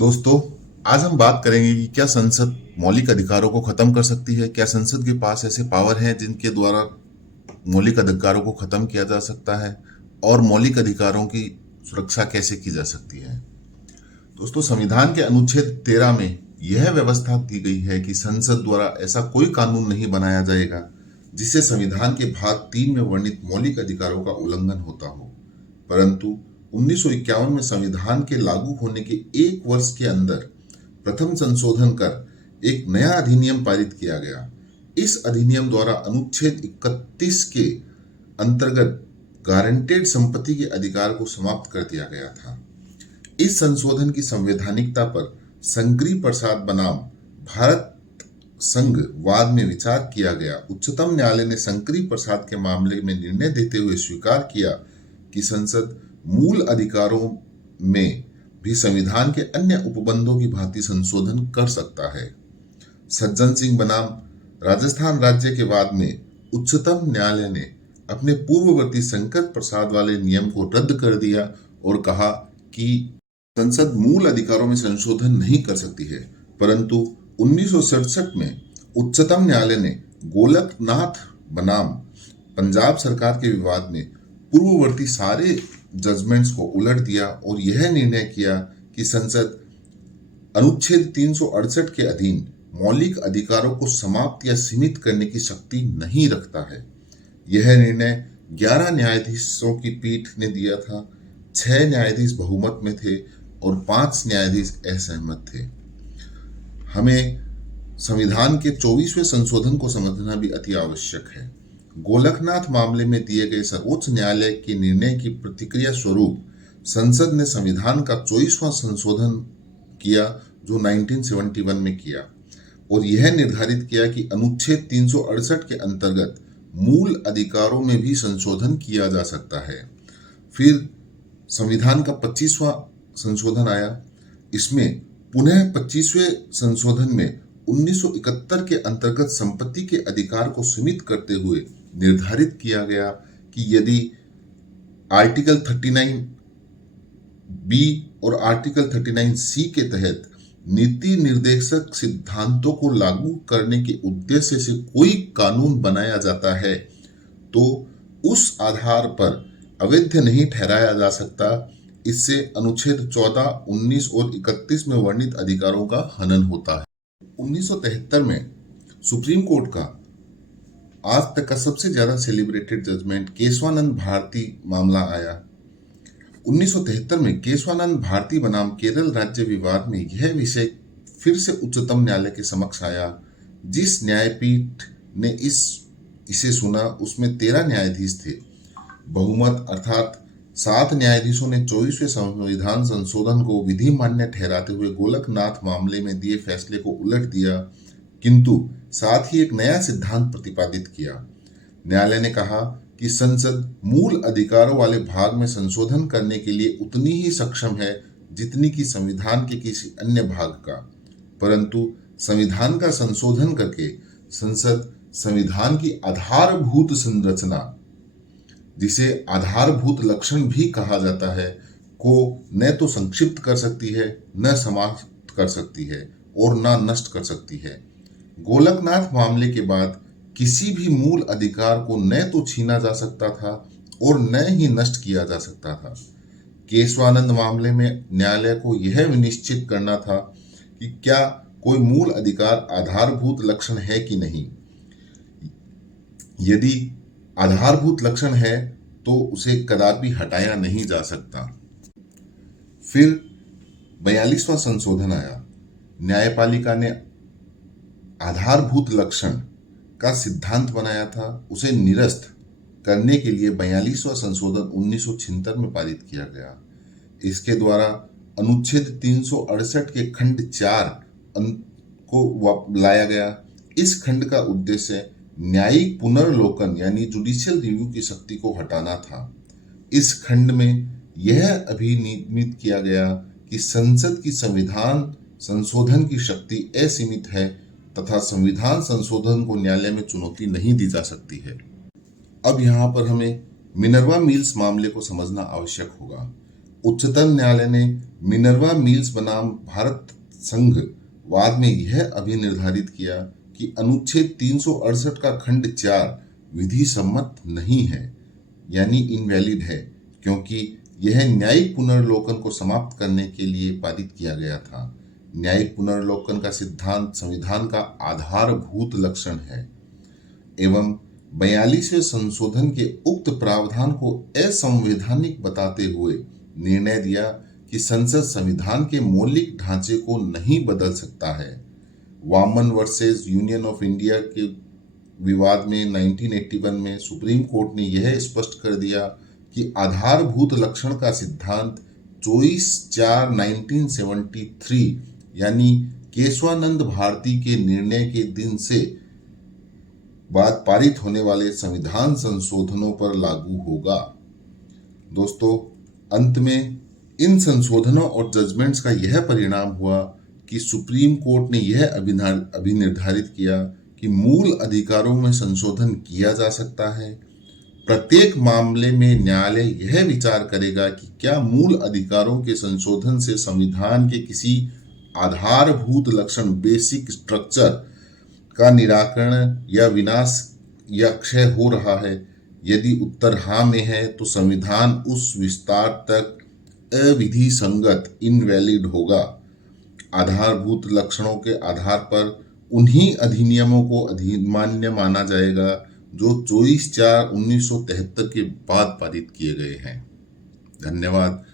दोस्तों, आज हम बात करेंगे कि क्या संसद मौलिक अधिकारों को खत्म कर सकती है। क्या संसद के पास ऐसे पावर हैं जिनके द्वारा मौलिक अधिकारों को खत्म किया जा सकता है और मौलिक अधिकारों की सुरक्षा कैसे की जा सकती है। दोस्तों, संविधान के अनुच्छेद 13 में यह व्यवस्था की गई है कि संसद द्वारा ऐसा कोई कानून नहीं बनाया जाएगा जिससे संविधान के भाग 3 में वर्णित मौलिक अधिकारों का उल्लंघन होता हो। परंतु 1951 में संविधान के लागू होने के एक वर्ष के अंदर प्रथम संशोधन कर एक नया अधिनियम पारित किया गया। इस अधिनियम द्वारा अनुच्छेद 31 के अंतर्गत गारंटेड संपत्ति के अधिकार को समाप्त कर दिया गया था। इस संशोधन की संवैधानिकता पर शंकरी प्रसाद बनाम भारत संघ वाद में विचार किया गया। उच्चतम न्यायालय ने शंकरी प्रसाद के मामले में निर्णय देते हुए स्वीकार किया कि संसद मूल अधिकारों में भी संविधान के अन्य उपबंधों की भांति संशोधन कर सकता है। सज्जन सिंह बनाम राजस्थान राज्य के वाद में उच्चतम न्यायालय ने अपने पूर्ववर्ती शंकर प्रसाद वाले नियम को रद्द कर दिया और कहा कि संसद मूल अधिकारों में संशोधन नहीं कर सकती है। परंतु 1967 में उच्चतम न्यायालय ने गोलकनाथ बनाम पंजाब सरकार के विवाद में पूर्ववर्ती सारे जजमेंट्स को उलट दिया और यह निर्णय किया कि संसद अनुच्छेद 368 के अधीन मौलिक अधिकारों को समाप्त या सीमित करने की शक्ति नहीं रखता है। यह निर्णय 11 न्यायाधीशों की पीठ ने दिया था। 6 न्यायाधीश बहुमत में थे और 5 न्यायाधीश असहमत थे। हमें संविधान के 24वें संशोधन को समझना भी अति आवश्यक है। गोलकनाथ मामले में दिए गए सर्वोच्च न्यायालय के निर्णय की प्रतिक्रिया स्वरूप संसद ने संविधान का 24वां संशोधन किया जो 1971 में किया और यह निर्धारित किया कि अनुच्छेद 368 के अंतर्गत मूल अधिकारों में भी संशोधन किया जा सकता है। फिर संविधान का 25वां संशोधन आया। इसमें पुनः 25वें संशोधन में 1971 के अंतर्गत संपत्ति के अधिकार को सीमित करते हुए निर्धारित किया गया कि यदि आर्टिकल 39 बी और आर्टिकल 39 सी के तहत नीति निर्देशक सिद्धांतों को लागू करने के उद्देश्य से कोई कानून बनाया जाता है तो उस आधार पर अवैध नहीं ठहराया जा सकता। इससे अनुच्छेद 14, 19 और 31 में वर्णित अधिकारों का हनन होता है। 1973 में सुप्रीम कोर्ट का आज तक का सबसे ज्यादा सेलिब्रेटेड जजमेंट केशवानंद भारती मामला आया। 1973 में केशवानंद भारती बनाम केरल राज्य विवाद में यह विषय फिर से उच्चतम न्यायालय के समक्ष आया। जिस न्यायपीठ ने इसे सुना उसमें 13 न्यायाधीश थे। बहुमत अर्थात 7 न्यायाधीशों ने 24वें संविधान संशोधन को विधि मान्य ठहराते हुए गोलकनाथ मामले में दिए फैसले को उलट दिया, किंतु साथ ही एक नया सिद्धांत प्रतिपादित किया। न्यायालय ने कहा कि संसद मूल अधिकारों वाले भाग में संशोधन करने के लिए उतनी ही सक्षम है जितनी कि संविधान के किसी अन्य भाग का, परंतु संविधान का संशोधन करके संसद संविधान की आधारभूत संरचना, जिसे आधारभूत लक्षण भी कहा जाता है, को न तो संक्षिप्त कर सकती है, न समाप्त कर सकती है और न नष्ट कर सकती है। गोलकनाथ मामले के बाद किसी भी मूल अधिकार को न तो छीना जा सकता था और न ही नष्ट किया जा सकता था। केशवानंद मामले में न्यायालय को यह विनिश्चित करना था कि क्या कोई मूल अधिकार आधारभूत लक्षण है कि नहीं। यदि आधारभूत लक्षण है तो उसे कदापि हटाया नहीं जा सकता। फिर 42वां संशोधन आया। न्यायपालिका ने आधारभूत लक्षण का सिद्धांत बनाया था, उसे निरस्त करने के लिए 42वां संशोधन 1976 में पारित किया गया। इसके द्वारा अनुच्छेद 368 के खंड 4 को लाया गया। इस खंड का उद्देश्य न्यायिक पुनर्लोकन यानी जुडिशियल रिव्यू की शक्ति को हटाना था। इस खंड में यह अभिनियमित किया गया कि संसद की संविधान संशोधन की शक्ति असीमित है तथा संविधान संशोधन को न्यायालय में चुनौती नहीं दी जा सकती है। अब यहाँ पर हमें मिनर्वा मिल्स मामले को समझना आवश्यक होगा। उच्चतम न्यायालय ने मिनर्वा मिल्स बनाम भारत संघ वाद में यह अभिनिर्धारित किया कि अनुच्छेद 368 का खंड 4 विधि सम्मत नहीं है, यानी इनवैलिड है, क्योंकि यह न्यायिक पुनर्लोकन को समाप्त करने के लिए पारित किया गया था। न्यायिक पुनर्लोकन का सिद्धांत संविधान का आधारभूत लक्षण है एवं 42वें संशोधन के उक्त प्रावधान को असंवैधानिक बताते हुए निर्णय दिया कि संसद संविधान के मौलिक ढांचे को नहीं बदल सकता है। Vaman versus Union of India के विवाद में 1981 में सुप्रीम कोर्ट ने यह स्पष्ट कर दिया कि आधारभूत लक्षण का सिद्धांत 24/4/1973 यानी केशवानंद भारती के निर्णय के दिन से बाद पारित होने वाले संविधान संशोधनों पर लागू होगा। दोस्तों, अंत में इन संशोधनों और जजमेंट्स का यह परिणाम हुआ कि सुप्रीम कोर्ट ने यह अभिनिर्धारित किया कि मूल अधिकारों में संशोधन किया जा सकता है। प्रत्येक मामले में न्यायालय यह विचार करेगा कि क्या मूल अधिकारों के संशोधन से संविधान के किसी आधारभूत लक्षण बेसिक स्ट्रक्चर का निराकरण या विनाश या क्षय हो रहा है। यदि उत्तर हाँ में है तो संविधान उस विस्तार तक अविधि संगत इनवैलिड होगा। आधारभूत लक्षणों के आधार पर उन्हीं अधिनियमों को अधिमान्य माना जाएगा जो 24/4/1973 के बाद पारित किए गए हैं। धन्यवाद।